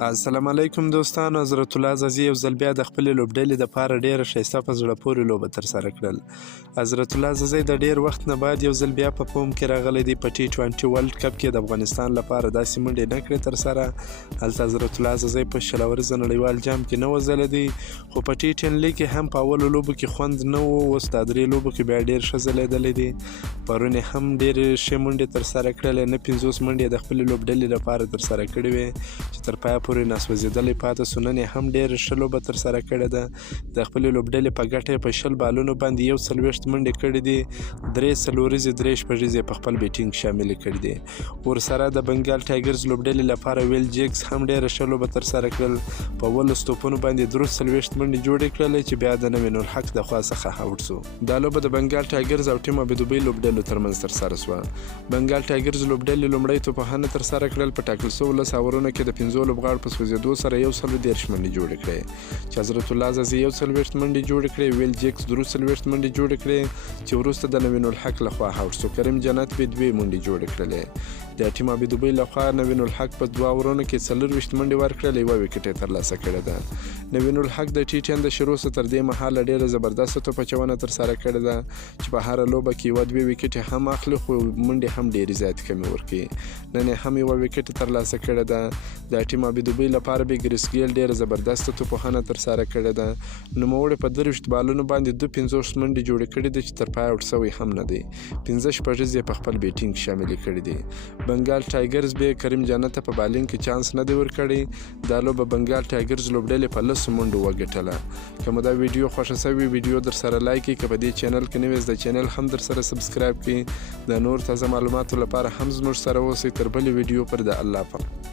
السلام علیکم دوستانو، حضرت الله عزازي یو ځل بیا د خپلې لوبډلې دپاره ډېره ښایسته په زړه پورې لوبه ترسره کړل. حضرت الله عزازي د ډېر وخت نه بعد یو ځل بیا په فوم کې راغلی دی. په T20 ورلډ کپ کې د افغانستان لپاره داسې منډې نه کړې ترسره. هلته حضرت الله عزازي په 20 ورځه نړیوال جام کې نه وځلېدی، خو په T10 لیګ کې هم په اولو لوبو کې خوند نه و. اوس دا 3 لوبو کې بیا ډېر ښه ځلېدلی دی. پرون یې هم ډېرې ښې منډې ترسره کړلې، نه 50 منډې د خپلې لوبډلې لپاره ترسره کړې وې چې تر پایه پورې ناسوځېدلی پاتې سو. نن یې هم ډېره ښه لوبه ترسره کړې ده. د خپلې لوبډلې په ګټه یې په 20 بالونو باندې 41 منډې کړې دي، 3 څلوریزې 3 شپږیزې په خپل بیټینګ شاملې کړي دي. ورسره د بنګال ټایګرز لوبډلې لپاره ویل جیکس هم ډېره ښه لوبه ترسره کړل. په 18 توپونو باندې 43 منډې جوړې کړلې چې بیا د نوین الحق د خوا څخه آوټ سو. دا لوبه د بنګال ټایګرز او ټیم ابودوبۍ لوبډلو ترمنځ ترسره سوه. بنګال ټایګرز لوبډلې لومړی توپخانه ترسره کړل. په ټاکل سوو 10 اورونو کې د 5 لوبغاړو په سوځېدو سره 130 منډې جوړې کړې، چې حضرت الله عزازي 41 منډې جوړې کړې، ویل جیکس 43 منډې جوړې کړې چې وروسته د نوین الحق لخوا آوټ سو. کریم جنت به 2 منډې جوړې کړلې. د ټیم ابودوبۍ لخوا نوین الحق په 2 اورونو کې 24 منډې ورکړلې، 1 وکټ یې ترلاسه کړې ده. نوین الحق د T10 د شروع څخه تر دې مهاله ډېره زبردسته توپچونه ترسره کړې ده چې په هره لوبه کې 1-2 وکټ هم اخلي، خو منډې هم ډېرې زیاتې کمې ورکوي. نن یې هم 1 وکټ ترلاسه کړې ده. د ټیم ابودوبۍ لپاره به ګریسګیل ډېره زبردسته توپخانه ترسره کړې ده. نوموړی په 23 بالونو باندې 52 منډې جوړې کړې دي چې تر پایه آوټ سوی هم نه دی. 15 شپږیزې په خپل بیټینګ شاملې کړې دي. بنګال ټایګرز به کریم جنت په بالینګ کې چانس نه دی ورکړی. دا لوبه بنګال ټایګرز لوبډلې په 10 منډو وګټله. که مو دا ویډیو خوښه سوي ویډیو در سره لایک کړئ، که په دې چینل کې نوی یاست د چینل هم در سره سبسکرایب کړئ. د نور تازه معلوماتو لپاره هم زموږ سره اوسئ. تر بلې ویډیو پر د الله پاک.